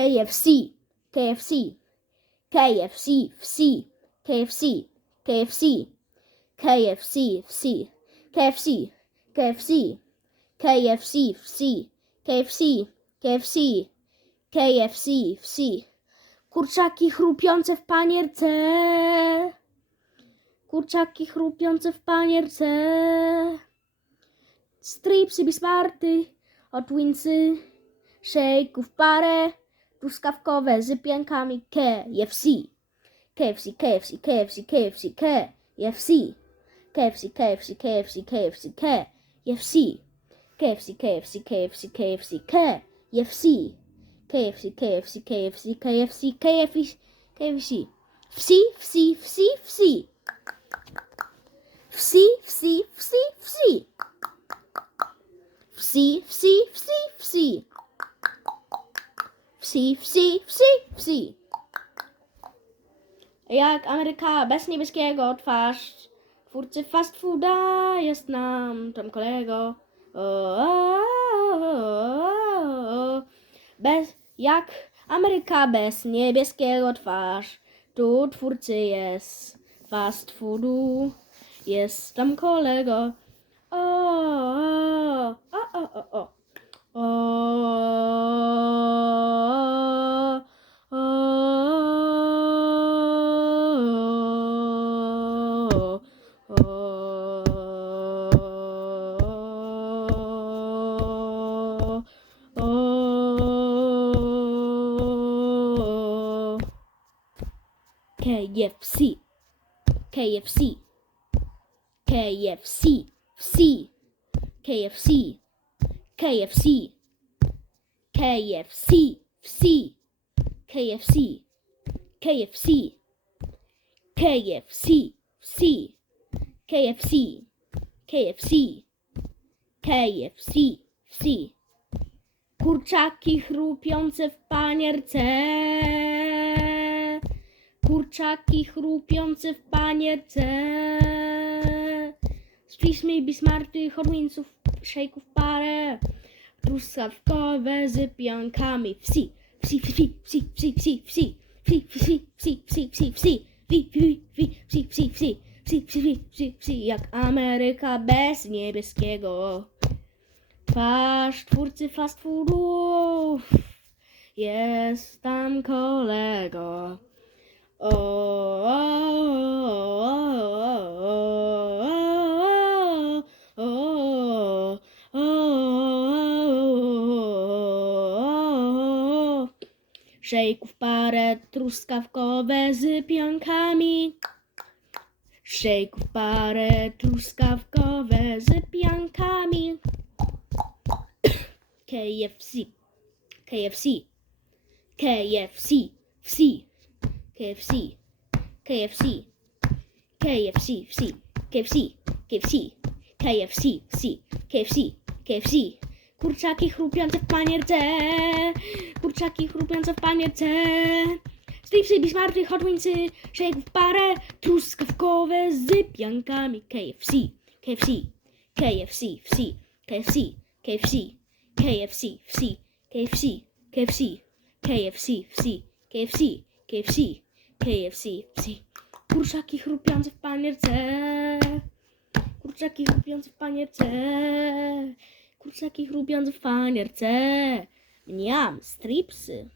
KFC, KFC, KFC, FC, KFC, KFC, KFC, FC, KFC, KFC, KFC, FC, KFC, KFC, KFC, FC. Kurczaki chrupiące w panierce. Kurczaki chrupiące w panierce. Stripsy, bismarty, hot winsy, szejków parę, truskawkowe z piankami KFC. KFC, KFC, KFC, KFC, KFC. KFC, KFC, KFC, KFC, KFC. KFC, KFC, KFC, KFC, KFC. KFC, KFC, KFC, KFC, KFC, KFC. Wsi, wsi, wsi, wsi. Wsi, wsi. Wsi, wsi, wsi, wsi. Jak Ameryka bez niebieskiego twarz, twórcy fast fooda jest nam tam kolego. Bez, jak Ameryka bez niebieskiego twarz, tu twórcy jest fast foodu, jest tam kolego. O, o, o, o, o. O, KFC, KFC, KFC, FC, KFC, KFC, KFC, FC, KFC, KFC, KFC, FC, KFC, KFC, KFC, FC. Kurczaki chrupiące w panierce. Kurczaki chrupiące w panierce. Splismy bismarty, horwinsów, szejków parę. Truskawkowe z piankami. Wsi, wsi, wsi, wsi, wsi, wsi, wsi. Wsi, wsi, wsi, wsi, wsi, wsi. Wsi, wsi, wsi, wsi, wsi, wsi. Wsi, wsi, wsi, wsi, jak Ameryka bez niebieskiego. Twarz twórcy fast foodów jest tam kolego. Szejków parę truskawkowe z piankami. Szejków parę truskawkowe z piankami. KFC, KFC, KFC, FC, KFC, KFC, KFC, FC, KFC, KFC, KFC, FC, KFC, KFC. Kurczaki chrupiące w panierce, kurczaki chrupiące w panierce. Stripsy, bismarty, hot winsy, szejków parę, truskawkowe z piankami. KFC, KFC, KFC, FC, KFC, KFC. KFC, FC, KFC, KFC, KFC, FC, KFC, KFC, KFC, FC. Kurczaki chrupiące w panierce. Kurczaki chrupiące w panierce. Kurczaki chrupiące w panierce. Mniam, stripsy.